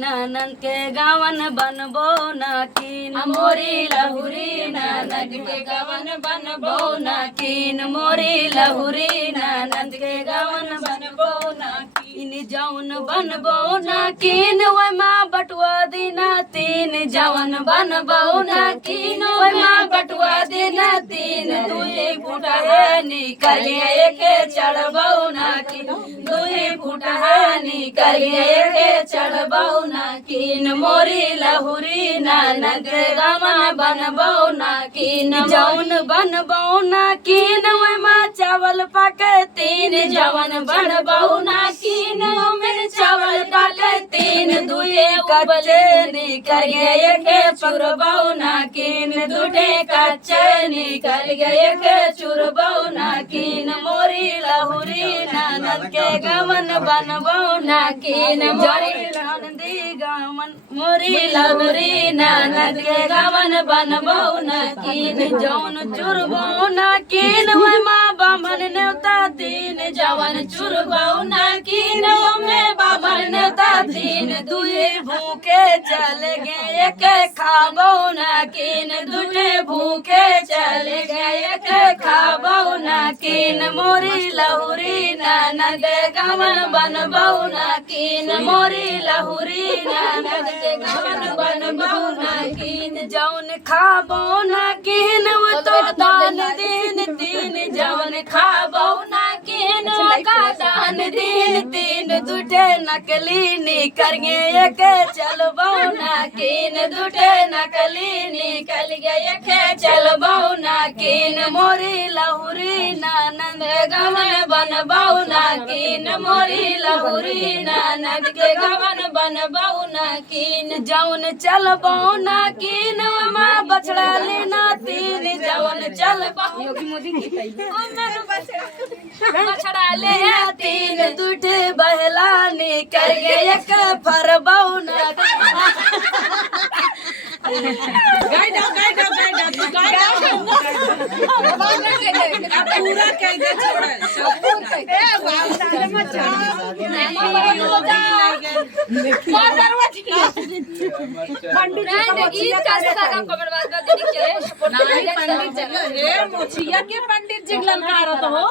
ननद के गवन बनबो न कीन मोरी लहुरी ननद के गवन बनबो न कीन मोरी लहुरी ननद के गवन बनबो न कीन जौन बनबो न कीन ओय माँ बटुआ दिना तीन जवन बनबो न कीन ओय माँ बटुआ दिना तीन दुई फुटा है निकलिए के चढ़बो न कीन दुई फुटा है निकलिए के चढ़बो न कीन मोरी लहुरी ननद के गवन बनबो न कीन जौन बनबो न कीन ओय माँ चावल पके तीन जवन बनबो न कीन में चावल पके तीन दुए कच्चे निकल गए के चुरबो न कीन दुटे कच्चे निकल गए के चुरबो न कीन मोरी लहुरी ननद के गवन बनबो न कीन मोरी ननदी गवन मोरी लहुरी ननद के गवन बनबो न कीन जौन चुरबो न कीन ओय माँ बामन नेवता तीन जवन चुरबो न कीन में बामन नेवता तीन दुए भूखे चल गए के खाबो न कीन दुटे भूखे चल गए के खाबो न कीन मोरी लहुरी ननद गवन बनबो न कीन मोरी लहुरी ननद के गवन बनबो न कीन जौन खाबो न कीन वो तो दान दिन तीन जवन खाबो न कीन का दान दिन तीन दुटे नकली निकल गए के चलबो न कीन दुटे नकली निकल गए के चलबो न कीन मोरी लहुरी ननद गवन बनबो न कीन मोरी लहुरी ननद के गवन बनबो न कीन जौन चलबो न कीन माँ बछड़ा लेना तीन जवन चलबो बछड़ा ले तीन दुटे बहला निकल गए के फरबो न पूरा कह दे पंडित जी ललकार हो